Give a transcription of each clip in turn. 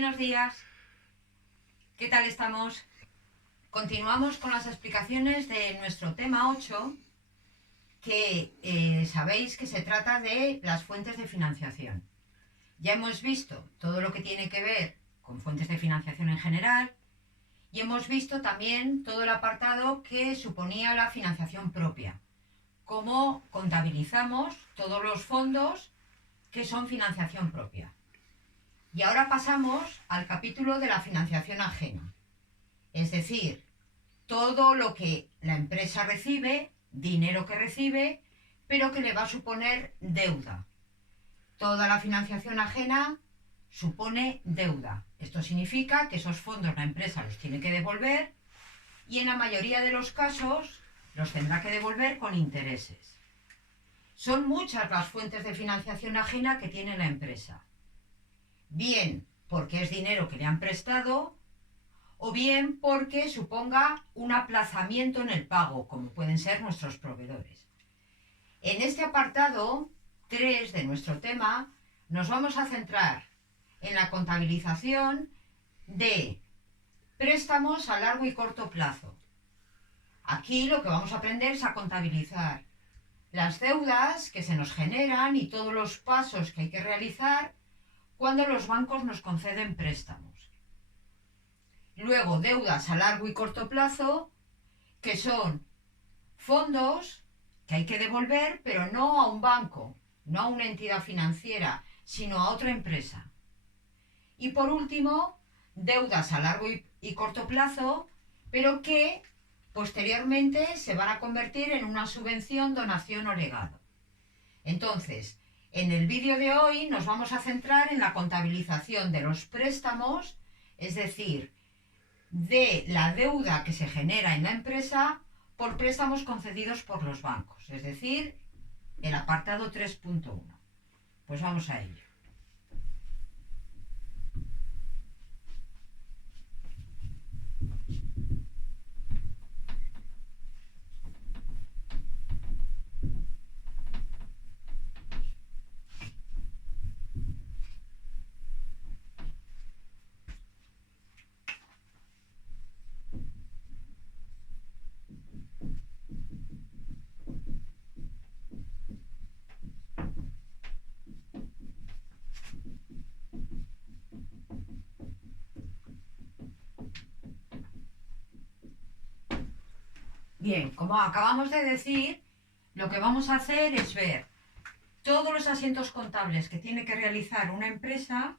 Buenos días, ¿qué tal estamos? Continuamos con las explicaciones de nuestro tema 8, que sabéis que se trata de las fuentes de financiación. Ya hemos visto todo lo que tiene que ver con fuentes de financiación en general y hemos visto también todo el apartado que suponía la financiación propia, cómo contabilizamos todos los fondos que son financiación propia. Y ahora pasamos al capítulo de la financiación ajena, es decir, todo lo que la empresa recibe, dinero que recibe, pero que le va a suponer deuda. Toda la financiación ajena supone deuda. Esto significa que esos fondos la empresa los tiene que devolver y en la mayoría de los casos los tendrá que devolver con intereses. Son muchas las fuentes de financiación ajena que tiene la empresa. Bien porque es dinero que le han prestado, o bien porque suponga un aplazamiento en el pago, como pueden ser nuestros proveedores. En este apartado 3 de nuestro tema nos vamos a centrar en la contabilización de préstamos a largo y corto plazo. Aquí lo que vamos a aprender es a contabilizar las deudas que se nos generan y todos los pasos que hay que realizar cuando los bancos nos conceden préstamos. Luego, deudas a largo y corto plazo, que son fondos que hay que devolver, pero no a un banco, no a una entidad financiera, sino a otra empresa. Y por último, deudas a largo y corto plazo, pero que posteriormente se van a convertir en una subvención, donación o legado. Entonces, en el vídeo de hoy nos vamos a centrar en la contabilización de los préstamos, es decir, de la deuda que se genera en la empresa por préstamos concedidos por los bancos, es decir, el apartado 3.1. Pues vamos a ello. Bien, como acabamos de decir, lo que vamos a hacer es ver todos los asientos contables que tiene que realizar una empresa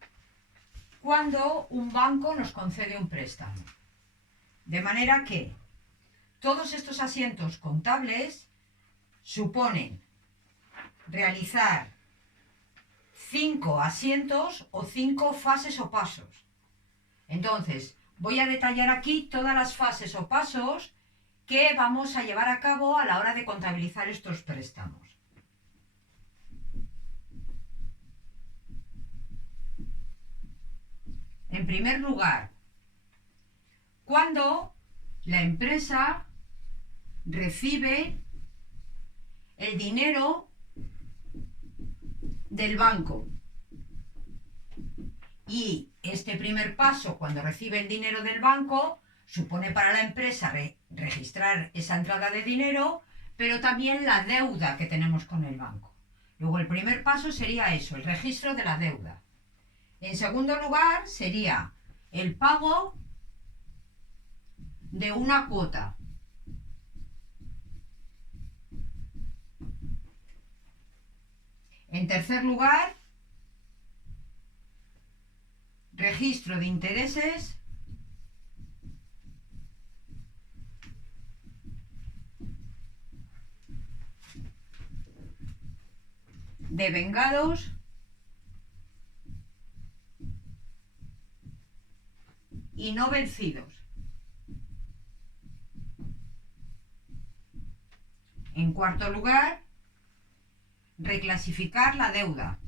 cuando un banco nos concede un préstamo. De manera que todos estos asientos contables suponen realizar 5 asientos o 5 fases o pasos. Entonces, voy a detallar aquí todas las fases o pasos que vamos a llevar a cabo a la hora de contabilizar estos préstamos. En primer lugar, cuando la empresa recibe el dinero del banco. Y este primer paso, cuando recibe el dinero del banco, supone para la empresa registrar esa entrada de dinero, pero también la deuda que tenemos con el banco. Luego el primer paso sería eso, el registro de la deuda. En segundo lugar sería el pago de una cuota. En tercer lugar, registro de intereses devengados y no vencidos. En cuarto lugar, reclasificar la deuda.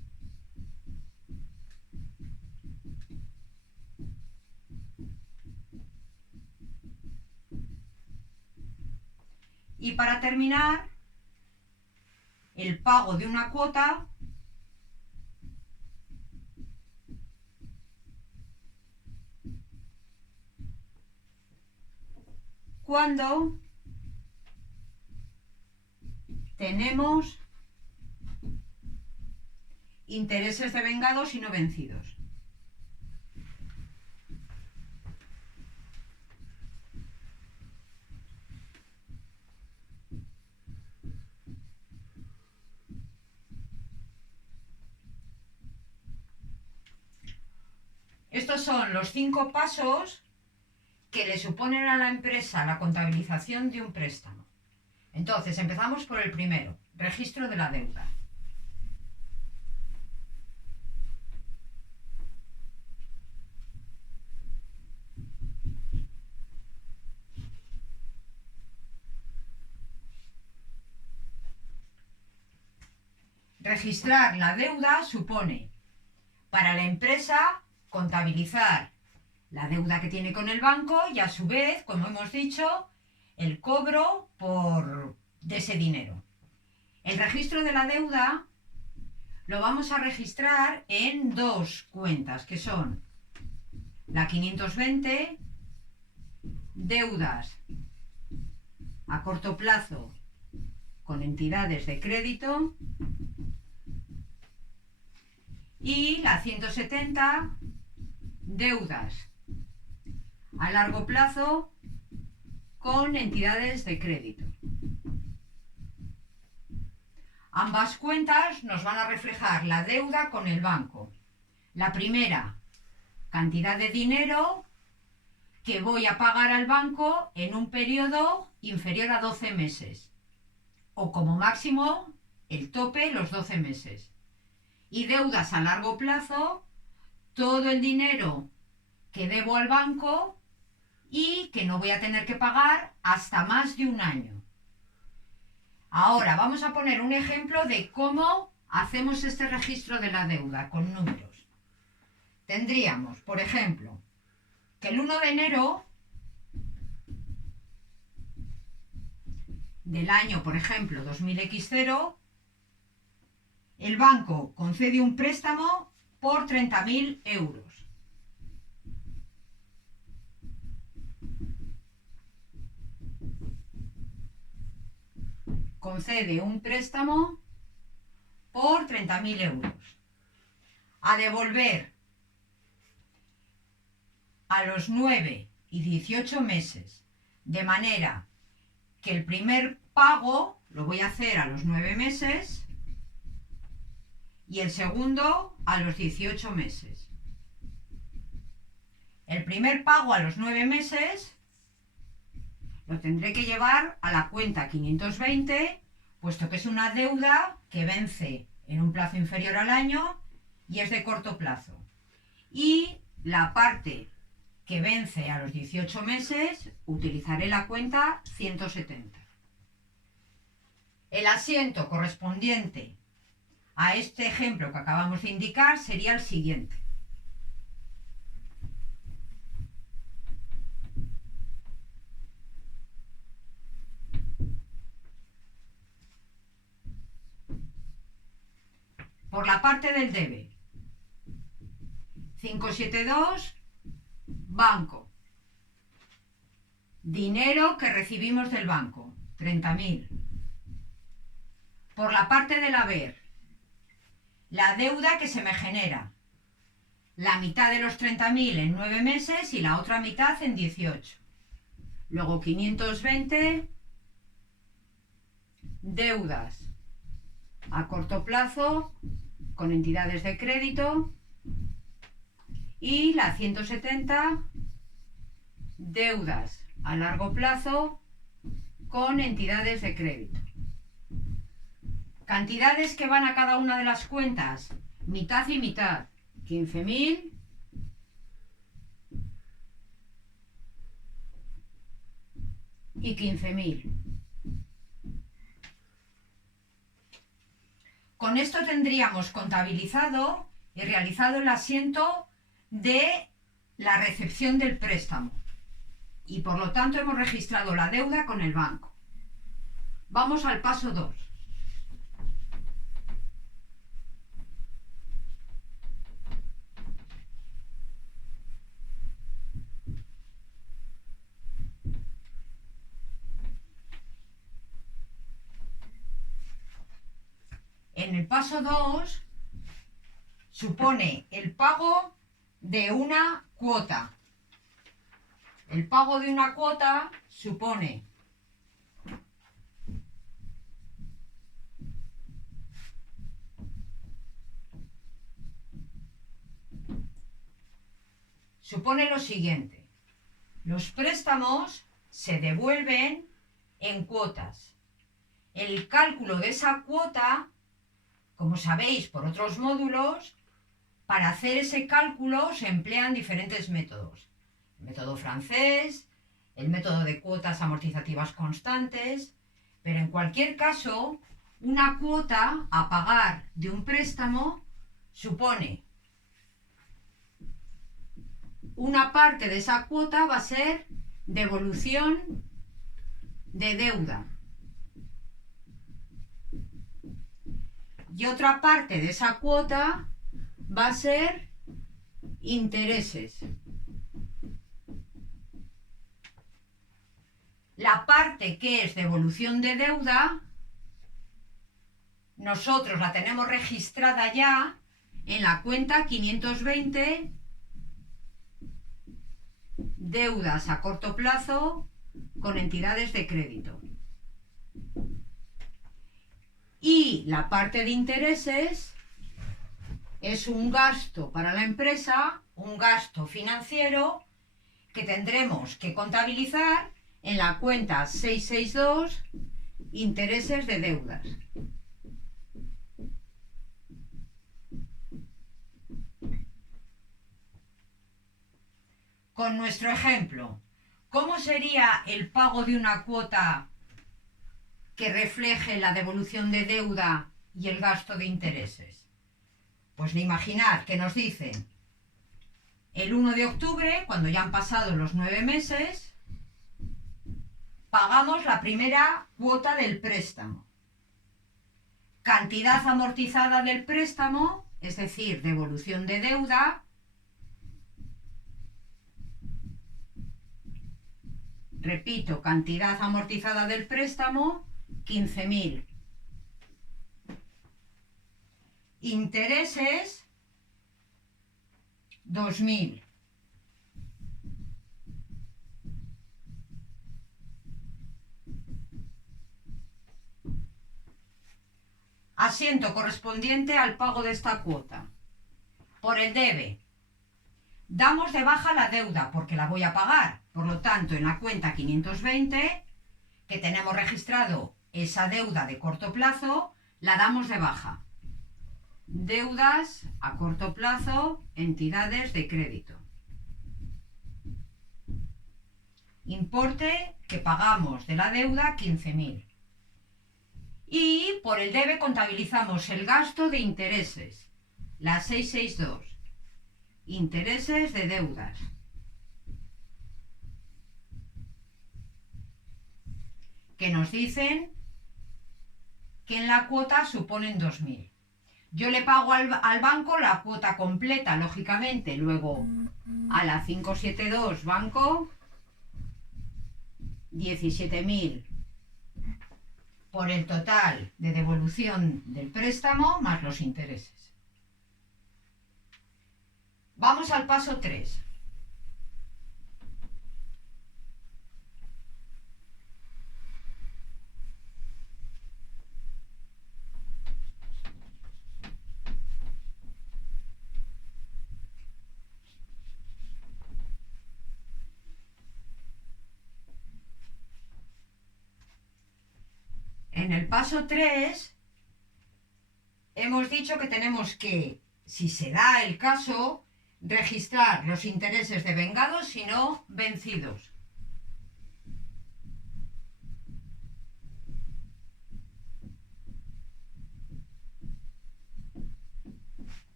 Y para terminar, el pago de una cuota cuando tenemos intereses devengados y no vencidos. Estos son los 5 pasos que le suponen a la empresa la contabilización de un préstamo. Entonces, empezamos por el primero, registro de la deuda. Registrar la deuda supone para la empresa contabilizar la deuda que tiene con el banco y a su vez, como hemos dicho, el cobro de ese dinero. El registro de la deuda lo vamos a registrar en 2 cuentas, que son la 520, deudas a corto plazo con entidades de crédito, y la 170, deudas a largo plazo con entidades de crédito. Ambas cuentas nos van a reflejar la deuda con el banco. La primera, cantidad de dinero que voy a pagar al banco en un periodo inferior a 12 meses. O como máximo, el tope, los 12 meses. Y deudas a largo plazo, todo el dinero que debo al banco y que no voy a tener que pagar hasta más de un año. Ahora vamos a poner un ejemplo de cómo hacemos este registro de la deuda con números. Tendríamos, por ejemplo, que el 1 de enero del año, por ejemplo, 2000X0, el banco concede un préstamo por 30.000 euros. Concede un préstamo por 30.000 euros. A devolver a los 9 y 18 meses, de manera que el primer pago lo voy a hacer a los 9 meses y el segundo a los 18 meses. El primer pago a los 9 meses lo tendré que llevar a la cuenta 520, puesto que es una deuda que vence en un plazo inferior al año y es de corto plazo. Y la parte que vence a los 18 meses, utilizaré la cuenta 170. El asiento correspondiente a este ejemplo que acabamos de indicar sería el siguiente. Por la parte del debe, 572, banco. Dinero que recibimos del banco, 30.000. Por la parte del haber, la deuda que se me genera, la mitad de los 30.000 en 9 meses y la otra mitad en 18. Luego 520, deudas a corto plazo con entidades de crédito, y la 170, deudas a largo plazo con entidades de crédito. Cantidades que van a cada una de las cuentas, mitad y mitad, 15.000 y 15.000. Con esto tendríamos contabilizado y realizado el asiento de la recepción del préstamo y por lo tanto hemos registrado la deuda con el banco. Vamos al paso 2. en el paso 2 supone el pago de una cuota. El pago de una cuota supone lo siguiente. Los préstamos se devuelven en cuotas. El cálculo de esa cuota, como sabéis por otros módulos, para hacer ese cálculo se emplean diferentes métodos. El método francés, el método de cuotas amortizativas constantes, pero en cualquier caso, una cuota a pagar de un préstamo supone una parte de esa cuota va a ser devolución de deuda. Y otra parte de esa cuota va a ser intereses. La parte que es devolución de deuda, nosotros la tenemos registrada ya en la cuenta 520, deudas a corto plazo con entidades de crédito. Y la parte de intereses es un gasto para la empresa, un gasto financiero que tendremos que contabilizar en la cuenta 662, intereses de deudas. Con nuestro ejemplo, ¿cómo sería el pago de una cuota que refleje la devolución de deuda y el gasto de intereses? Pues imaginad que nos dicen el 1 de octubre, cuando ya han pasado los 9 meses, pagamos la primera cuota del préstamo. Cantidad amortizada del préstamo, es decir, devolución de deuda, repito, cantidad amortizada del préstamo, 15.000. Intereses, 2.000. Asiento correspondiente al pago de esta cuota. Por el debe. Damos de baja la deuda porque la voy a pagar. Por lo tanto, en la cuenta 520, que tenemos registrado esa deuda de corto plazo, la damos de baja. Deudas a corto plazo, entidades de crédito. Importe que pagamos de la deuda, 15.000. Y por el debe contabilizamos el gasto de intereses, la 662. Intereses de deudas. Que nos dicen que en la cuota suponen 2.000. Yo le pago al banco la cuota completa, lógicamente, luego a la 572 banco, 17.000 por el total de devolución del préstamo más los intereses. Vamos al paso 3. En el paso 3 hemos dicho que tenemos que, si se da el caso, registrar los intereses devengados y no vencidos.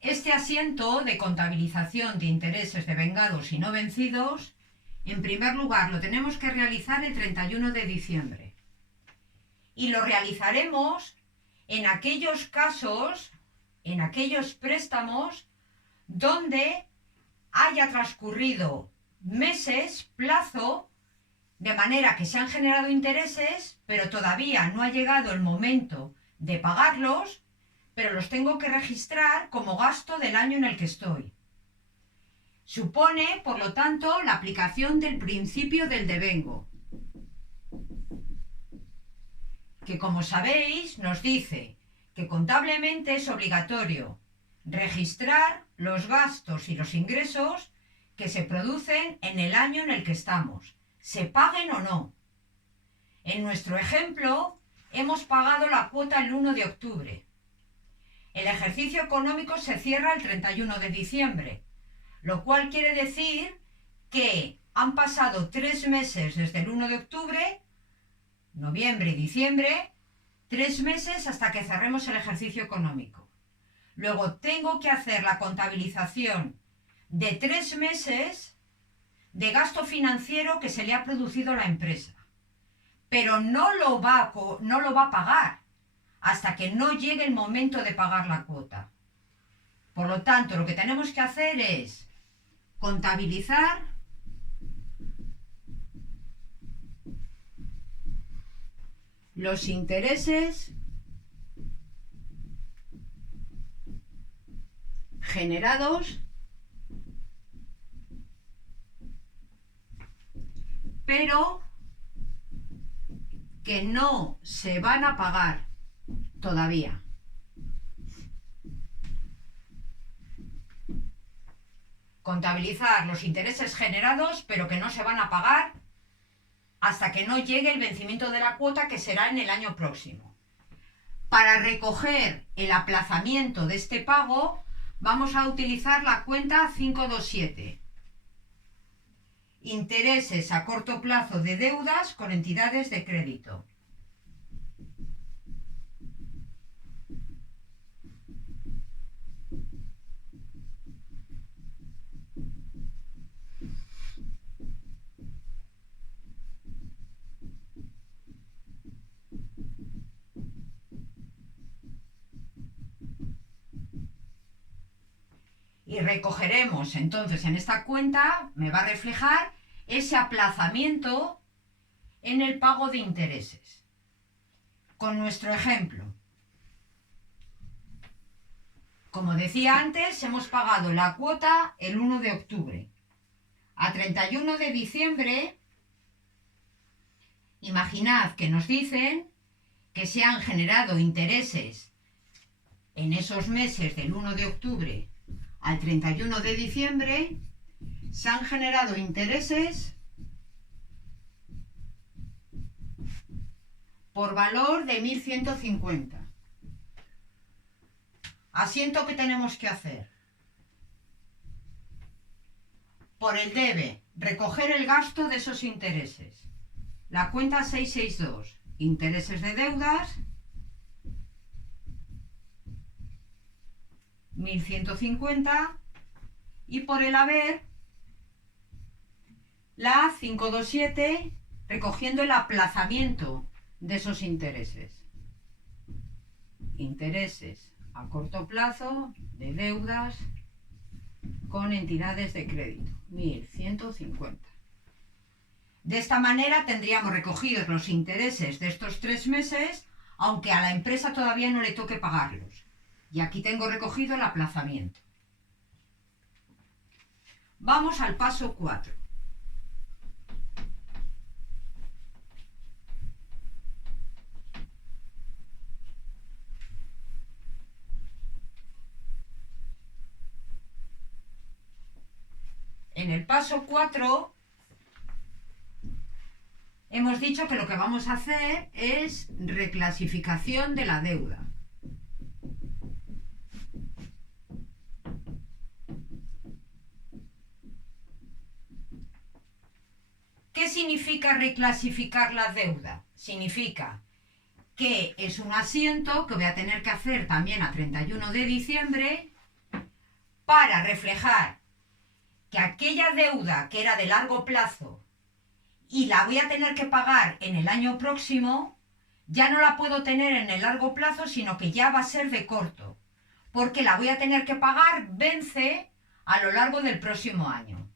Este asiento de contabilización de intereses devengados y no vencidos, en primer lugar, lo tenemos que realizar el 31 de diciembre. Y lo realizaremos en aquellos casos, en aquellos préstamos, donde haya transcurrido meses plazo, de manera que se han generado intereses, pero todavía no ha llegado el momento de pagarlos, pero los tengo que registrar como gasto del año en el que estoy. Supone, por lo tanto, la aplicación del principio del devengo, que, como sabéis, nos dice que contablemente es obligatorio registrar los gastos y los ingresos que se producen en el año en el que estamos, se paguen o no. En nuestro ejemplo, hemos pagado la cuota el 1 de octubre. El ejercicio económico se cierra el 31 de diciembre, lo cual quiere decir que han pasado 3 meses desde el 1 de octubre, noviembre y diciembre, 3 meses hasta que cerremos el ejercicio económico. Luego tengo que hacer la contabilización de 3 meses de gasto financiero que se le ha producido a la empresa. Pero no lo va a pagar hasta que no llegue el momento de pagar la cuota. Por lo tanto, lo que tenemos que hacer es contabilizar los intereses generados, pero que no se van a pagar todavía. Contabilizar los intereses generados, pero que no se van a pagar hasta que no llegue el vencimiento de la cuota, que será en el año próximo. Para recoger el aplazamiento de este pago, vamos a utilizar la cuenta 527. Intereses a corto plazo de deudas con entidades de crédito. Y recogeremos entonces en esta cuenta, me va a reflejar ese aplazamiento en el pago de intereses. Con nuestro ejemplo, como decía antes, hemos pagado la cuota el 1 de octubre. A 31 de diciembre, imaginad que nos dicen que se han generado intereses en esos meses del 1 de octubre al 31 de diciembre, se han generado intereses por valor de 1.150. Asiento que tenemos que hacer. Por el debe, recoger el gasto de esos intereses. La cuenta 662, intereses de deudas, 1.150, y por el haber, la 527, recogiendo el aplazamiento de esos intereses. Intereses a corto plazo de deudas con entidades de crédito, 1.150. De esta manera tendríamos recogidos los intereses de estos 3 meses, aunque a la empresa todavía no le toque pagarlos. Y aquí tengo recogido el aplazamiento. Vamos al paso 4. En el paso 4 hemos dicho que lo que vamos a hacer es reclasificación de la deuda. ¿Qué significa reclasificar la deuda? Significa que es un asiento que voy a tener que hacer también a 31 de diciembre para reflejar que aquella deuda que era de largo plazo y la voy a tener que pagar en el año próximo, ya no la puedo tener en el largo plazo, sino que ya va a ser de corto, porque la voy a tener que pagar, vence a lo largo del próximo año.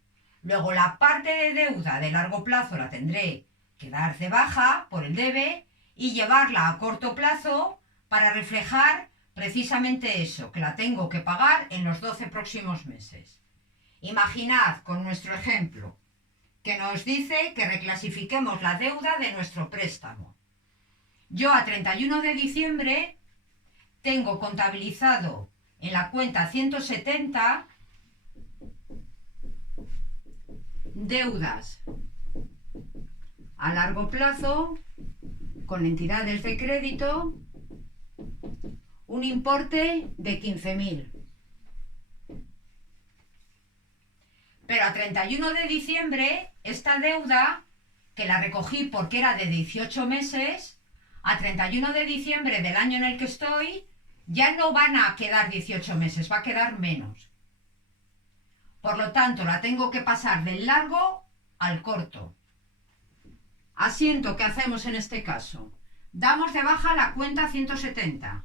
Luego la parte de deuda de largo plazo la tendré que dar de baja por el debe y llevarla a corto plazo para reflejar precisamente eso, que la tengo que pagar en los 12 próximos meses. Imaginad con nuestro ejemplo que nos dice que reclasifiquemos la deuda de nuestro préstamo. Yo a 31 de diciembre tengo contabilizado en la cuenta 170 deudas a largo plazo con entidades de crédito, un importe de 15.000. Pero a 31 de diciembre, esta deuda, que la recogí porque era de 18 meses, a 31 de diciembre del año en el que estoy, ya no van a quedar 18 meses, va a quedar menos. Por lo tanto, la tengo que pasar del largo al corto. Asiento, ¿qué hacemos en este caso? Damos de baja la cuenta 170.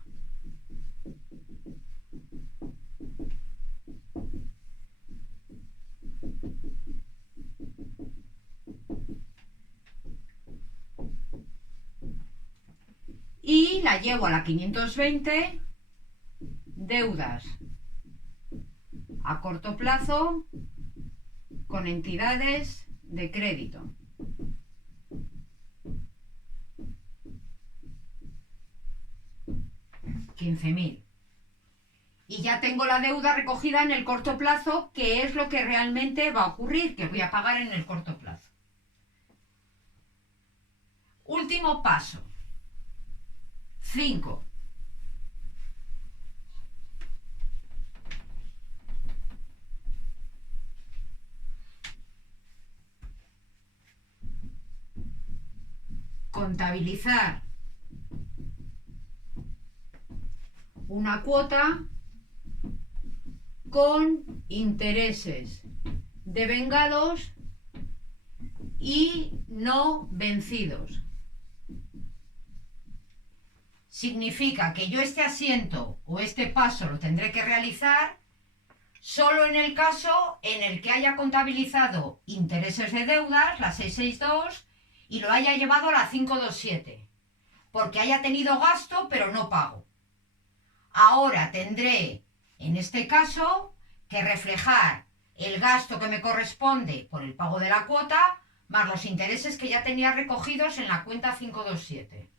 Y la llevo a la 520, deudas a corto plazo con entidades de crédito. 15.000. Y ya tengo la deuda recogida en el corto plazo, que es lo que realmente va a ocurrir, que voy a pagar en el corto plazo. Último paso. 5. Contabilizar una cuota con intereses devengados y no vencidos. Significa que yo este asiento o este paso lo tendré que realizar solo en el caso en el que haya contabilizado intereses de deudas, la 662, y lo haya llevado a la 527, porque haya tenido gasto pero no pago. Ahora tendré, en este caso, que reflejar el gasto que me corresponde por el pago de la cuota más los intereses que ya tenía recogidos en la cuenta 527.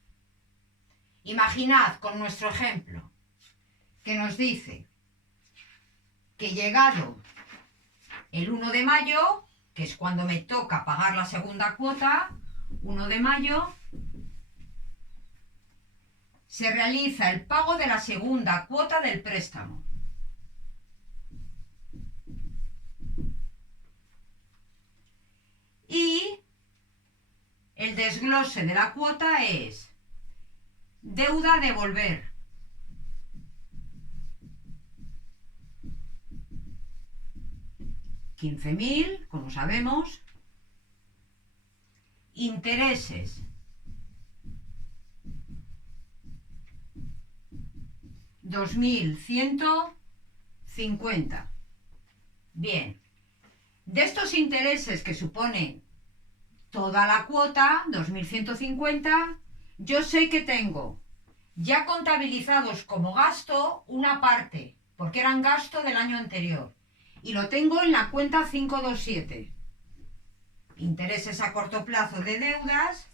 Imaginad con nuestro ejemplo que nos dice que llegado el 1 de mayo, que es cuando me toca pagar la segunda cuota, 1 de mayo, se realiza el pago de la segunda cuota del préstamo. Y el desglose de la cuota es deuda a devolver, $15.000, como sabemos, intereses, $2.150. Bien, de estos intereses que suponen toda la cuota, 2.150, yo sé que tengo ya contabilizados como gasto una parte, porque eran gasto del año anterior, y lo tengo en la cuenta 527. Intereses a corto plazo de deudas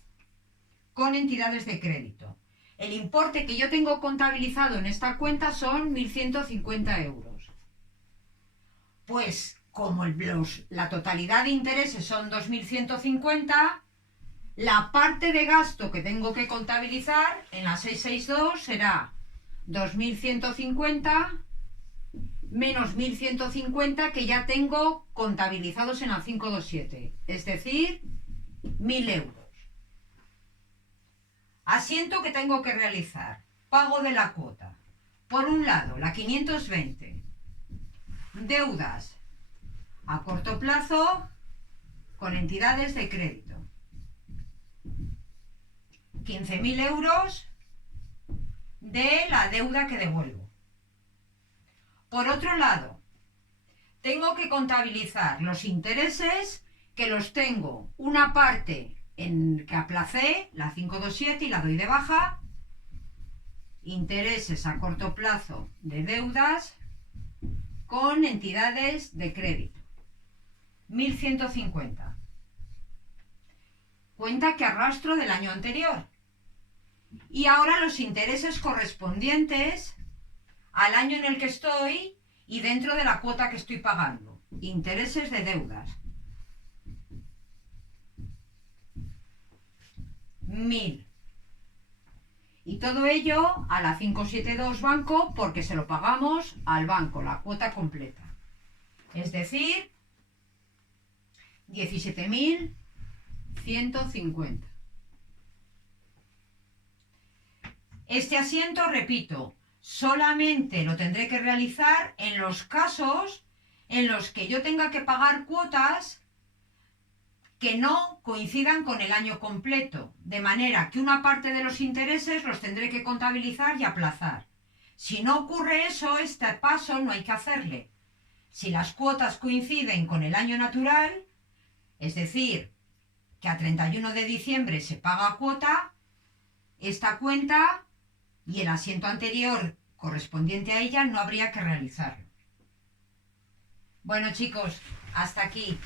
con entidades de crédito. El importe que yo tengo contabilizado en esta cuenta son 1.150 euros. Pues como la totalidad de intereses son 2.150, la parte de gasto que tengo que contabilizar en la 662 será 2.150 menos 1.150 que ya tengo contabilizados en la 527, es decir, 1.000 euros. Asiento que tengo que realizar. Pago de la cuota. Por un lado, la 520. Deudas a corto plazo con entidades de crédito. 15.000 euros de la deuda que devuelvo. Por otro lado, tengo que contabilizar los intereses que los tengo. Una parte en que aplacé, la 527 y la doy de baja. Intereses a corto plazo de deudas con entidades de crédito. 1150. Cuenta que arrastro del año anterior. Y ahora los intereses correspondientes al año en el que estoy y dentro de la cuota que estoy pagando. Intereses de deudas. 1000. Y todo ello a la 572 banco porque se lo pagamos al banco, la cuota completa. Es decir, 17.150. Este asiento, repito, solamente lo tendré que realizar en los casos en los que yo tenga que pagar cuotas que no coincidan con el año completo, de manera que una parte de los intereses los tendré que contabilizar y aplazar. Si no ocurre eso, este paso no hay que hacerle. Si las cuotas coinciden con el año natural, es decir, que a 31 de diciembre se paga cuota, esta cuenta y el asiento anterior correspondiente a ella no habría que realizarlo. Bueno, chicos, hasta aquí.